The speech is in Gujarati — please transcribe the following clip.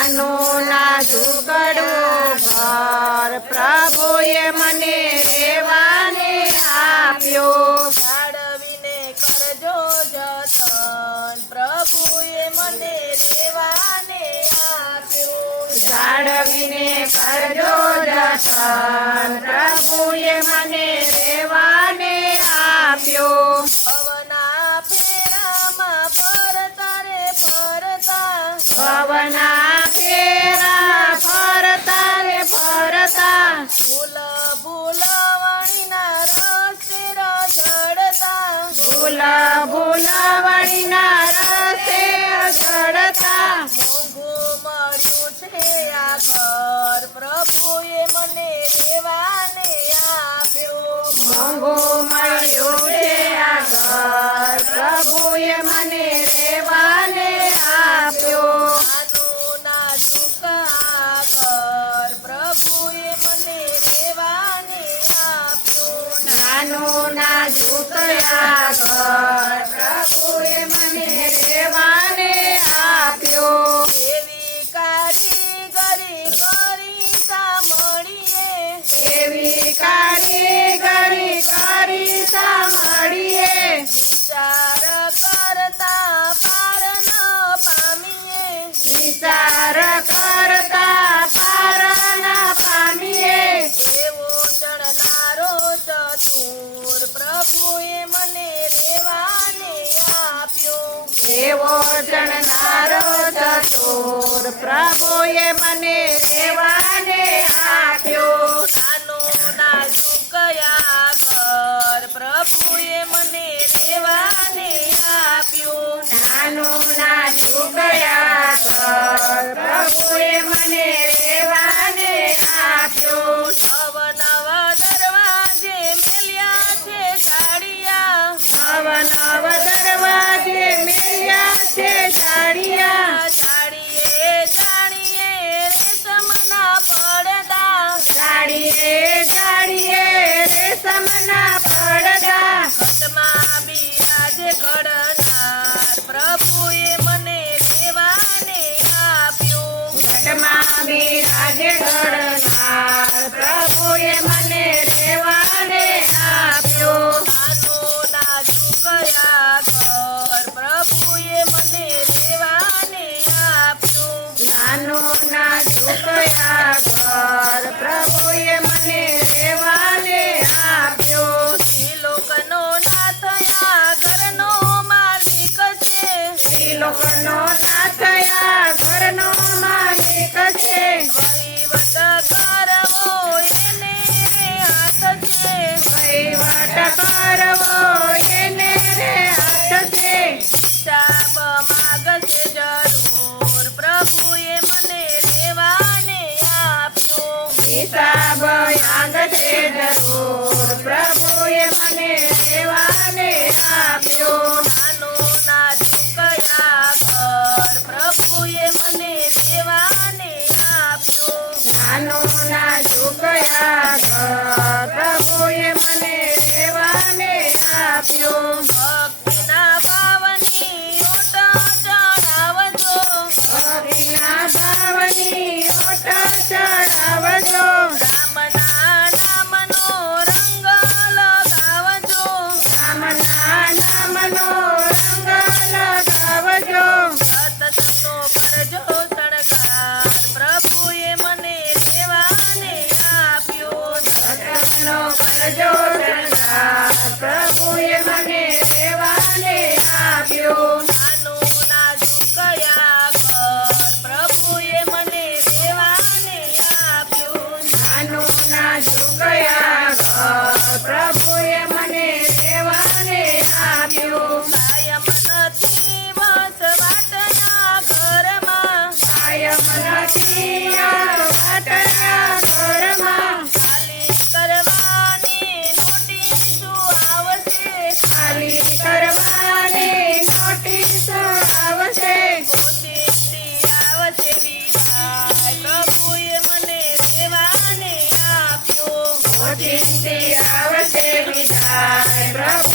નાનું ના ઝૂંપડું ઘર પ્રભુએ મને રહેવાને આપ્યું. જાળવીને કરજો જતન પ્રભુએ મને રહેવાને આપ્યું. જાળવીને કરજો જતન પ્રભુએ મને રહેવાને આપ્યું. ભવના ફેરામાં ફરતા રે ફરતા ભવના ફેરા ફરતા રે ફરતા ભૂલ ભૂલવણીના રસ્તે રઝળતા ભૂલ ભૂલવણીના રસ્તે ચડતા મોંઘું મળ્યું છે આ ઘર પ્રભુએ મને રહેવાને આપ્યું. મોંઘું મળ્યું છે આ ઘર પ્રભુએ મને રહેવાને આપ્યું. નાનું નાજુક આ ઘર પ્રભુએ મને રહેવાને આપ્યું. નાનું નાજુક આ ઘર પ્રભુએ મને રહેવાને આપ્યું. એવી કારીગરી કરી સાંભળીએ એવી કારીગરી કરી સાંભળીએ વિચાર કરતા પાર ન પામીએ વિચાર કરતા પાર ના પામીએ એવો ચણનારો ચતુર પ્રભુએ મને રહેવાને આપ્યો. એવો જણનારો ચતુર પ્રભુએ મને રહેવાને આપ્યો. નાનું નાજુક આ ઘર પ્રભુએ મને રહેવાને આપ્યું. નાનું નાજુક આ ઘર પ્રભુએ મને રહેવાને આપ્યું. નવ દરવાજે મેલ્યા છે જાડિયા નવ દરવાજે મેલ્યા છે જાડિયા જાડીએ જાણીએ રેશમના પડદા જાડીએ જાડીએ રેશમના પડદા ઘટમાં બિરાજે ઘડનાર પ્રભુએ મને રહેવાને આપ્યું. ઘટમાં બિરાજે ઘડનાર પ્રભુએ મને રહેવાને આપ્યો. નાનું નાજુક આ ઘર પ્રભુએ મને રહેવાને આપ્યું. નાનું નાજુક આ ઘર પ્રભુએ મને રહેવાને આપ્યો. ત્રિલોકનો નાથ આ ઘરનો માલિક છે ત્રિલોકનો નાથ આ ઘરનો માલિક છે. વહીવટ કરવો એને હાથ છે વહીવટ કરવો એને રે હાથ છે. હિસાબ માગશે જરૂર પ્રભુએ મને રહેવાને આપ્યું. હિસાબ માંગશે જરૂર પ્રભુએ મને રહેવાને આપ્યો. નાનું નાજુક આ ઘર પ્રભુએ મને રહેવાને આપ્યું. નાનું નાજુક આ ઘર પ્રભુએ મને રહેવાને આપ્યો. ભક્તિના ભાવની ઓટ ચડાવજો ભક્તિના ભાવની ઓટ ચડાવજો. રામના નામનો રંગ લગાવજો રામના નામનો રંગ લગાવજો. સત્સંગનો કરજો શણગાર પ્રભુએ મને રહેવાને આપ્યું. સત્સંગનો કરજો શણગાર પ્રભુએ મને રહેવાને આપ્યો. નાનું નાજુક આ ઘર પ્રભુએ મને રહેવાને આપ્યું. નાનું નાજુક આ ઘર પ્રભુએ મને રહેવાને આપ્યું. કાયમ નથી વસવાટના ઘરમાં કાયમ નથી આ વાટના ઘરમાં. ખાલી કરવાની નોટિસો આવશે ખાલી કરવાની નોટિસો આવશે. ઓચિંતી આવશે વિદાય પ્રભુએ મને રહેવાને આપ્યો. ઓચિંતી આવશે વિદાય પ્રભુ